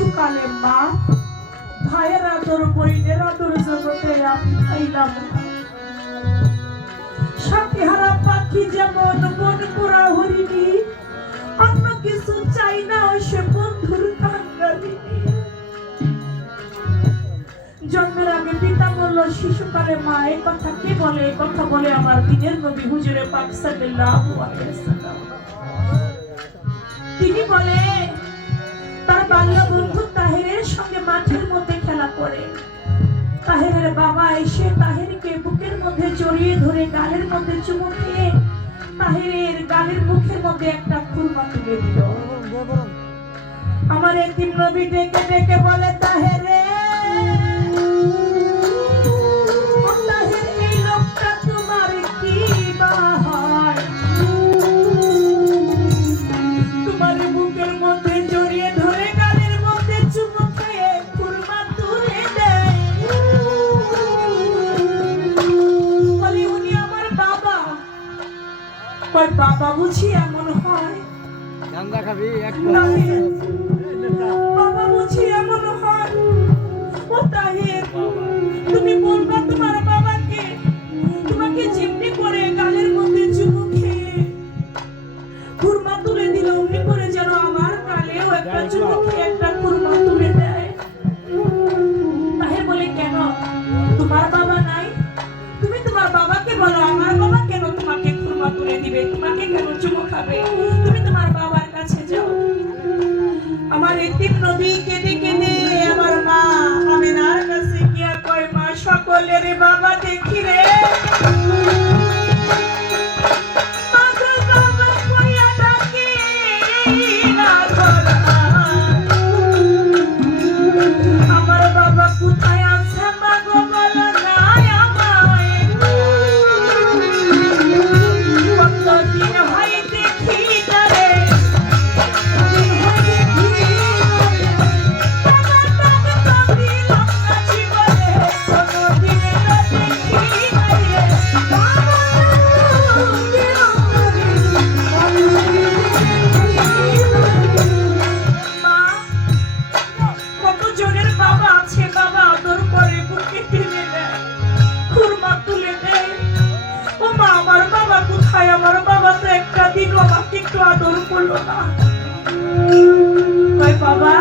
শিশুকালে মা ভাইয়ের আদর বইনের আদর জগতে আমি পাইলাম না। সাথীহারা পাখি যেমন মন পুরা হরিণী, অন্য কিছু চাই না ওই সে বন্ধুর কাঙ্গালিনী। জন্মের আগে পিতা বলল শিশুকালে মা, এই কথা কে বলে? এই কথা বলে আমার দিনের নবী হুজুরে পাক সাল্লাল্লাহু আলাইহি ওয়াসাল্লাম। তিনি বলে তার বাল্য বন্ধু তাহেরের সঙ্গে মাঠের মধ্যে খেলা করে। তাহেরের বাবা এসে তাহেরকে বুকের মধ্যে জড়িয়ে ধরে গালের মধ্যে চুমু খেয়ে তাহেরের গালের মুখের মধ্যে একটা খুরমা তুলে দিল। আমার এতিম নবী ডেকে ডেকে বলে, তাহেরে এই লোকটা তোমার কি বা হয়? তোমার বুকের মধ্যে জড়িয়ে ধরে গালের মধ্যে চুমু খেয়ে খুরমা তুলে দেয়। বলে উনি আমার বাবা। কয় বাবা বুঝি এমন হয়? বাবা বুঝি এমন হয়? ও তাহের, তুমি বলবা তোমার বাবাকে তোমাকে যেমনি করে গালের মধ্যে চুমু খেয়ে খুরমা তুলে দিল, অমনি করে যেন আমার গালেও একটা চুমু খেয়ে একটা খুরমা তুলে দেয়। তাহের বলে, কেন তোমার বাবা নাই? তুমি তোমার বাবাকে বলো, আমার বাবা কেন তোমাকে খুরমা তুলে দিবে? তোমাকে কেন চুমু খাবে? তুমি তোমার বাবার কাছে যাও। আমার এতিম নবী কেঁদে কেঁদে আমার মা আমিনার কাছে গিয়া কয়, মা সকলের বাবা দেখি রে, আমার বাবা কোথায় আছে? মা গো বলো নাই আমায়, কতদিন হয় দেখি তারে। আমার বাবা তো একটা দিন আমাকে একটু আদর করলো না। বাবা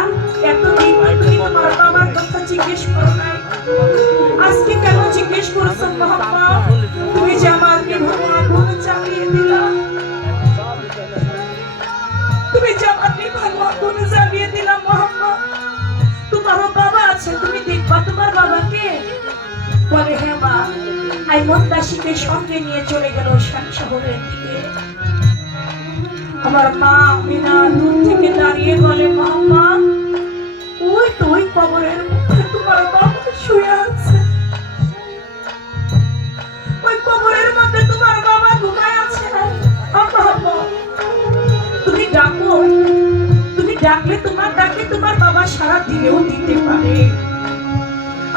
এতদিন তুমি তোমার বাবার কথা জিজ্ঞেস করো নাই, আজকে কেন জিজ্ঞেস করছো? বাবা তুমি যে আমার আগুন জ্বালিয়ে দিলা, তুমি যে আমার আগুন জ্বালিয়ে দিলা মোহাম্মদ, তোমারও বাবা আছে, তুমি দেখবা তোমার বাবাকে? বলে, হ্যাঁ মা। আইমন দাসীকে সঙ্গে নিয়ে চলে গেল শাম শহরের দিকে। আমার মা আমিনা দূর থেকে দাঁড়িয়ে বলে, মা ওই তো ওই কবরের মধ্যে তোমার বাবা শুয়ে আছে, ওই কবরের মধ্যে তোমার বাবা ঘুমায় আছে। তুমি ডাকো, তুমি ডাকলে তোমার ডাকে তোমার বাবা সারা দিলেও দিতে পারে।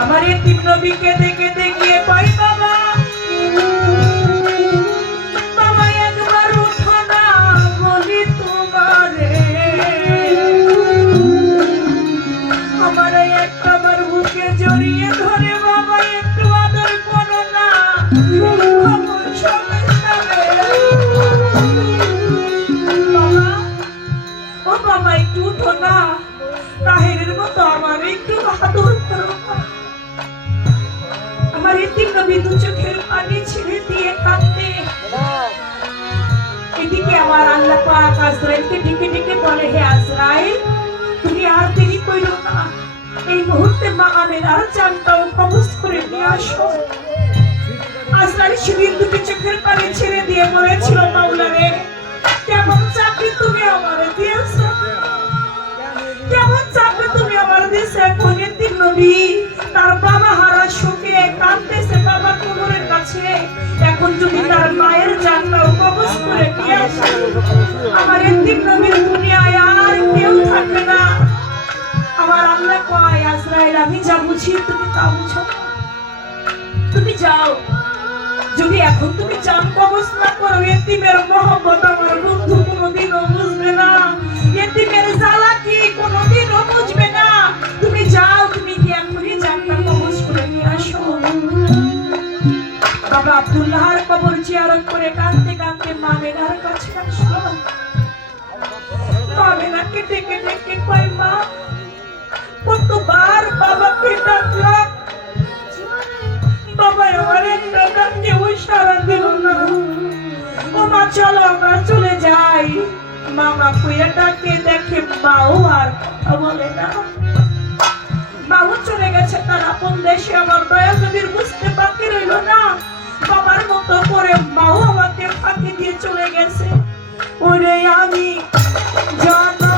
আমার এতিম নবীকে দেখে দেখিয়ে কয়, বাবা বাবা একবার উঠো না, বলি তোমারে, আমার একবার বুকে জড়িয়ে ধরে বাবা একটু আদর করো না। বাবা ও বাবা একটু উঠো না, তাহেরের মতো আমার একটু আদর করো না। আমার এতিম নবী দু চোখের পানি ছেড়ে দিয়ে কাঁদতে, এদিকে আমার আল্লাহ পাক আজরাইলকে ডেকে ডেকে বলে, হে আজরাইল তুমি আর দেরি কইরো না, এই মুহূর্তে মা আমিনার জানটাও কবজ করে নিয়ে আসো। আজরাইল সেদিন দুটি চোখের পানি ছেড়ে দিয়ে বলেছিল, মাওলা রে কেমন চাকরি তুমি আমারে দিয়েছো, কেমন চাকরি তুমি আমার দিয়েছো। এখন এতিম নবী তার বাবা হারা শোকে কাঁদতেছে বাবার কবরের কাছে, এখন যদি তার মায়ের জানটাও কবজ করে নিয়ে আসে, আমার এতিম নবীর দুনিয়ায় আর কেউ থাকবে না। আমার আল্লাহ কয়, আজরাইল আমি যা বুঝি তুমি তা বুঝো, তুমি যাও। যদি এখন তুমি জান কবজ না করো, এতিমের মহব্বত আমার বন্ধু কোনোদিনও বুঝবে না, এতিমের জ্বালা কি কোনোদিনও বুঝবে না। ডেকে ডেকে কয় মা, কতবার বাবাকে ডাকলাম, বাবা আমার একটা ডাকেও সাড়া দিল না। ও মা চলো আমরা চলে যাই। মামা কইয়া ডাকে, দেখে মাও আর কথা বলে না। মাও চলে গেছে তার আপন দেশে। আমার দয়া কবির বুঝতে বাকি রইল না, বাবার মতো করে মাও আমাকে ফাঁকি দিয়ে চলে গেছে। ওরে আমি জন্মে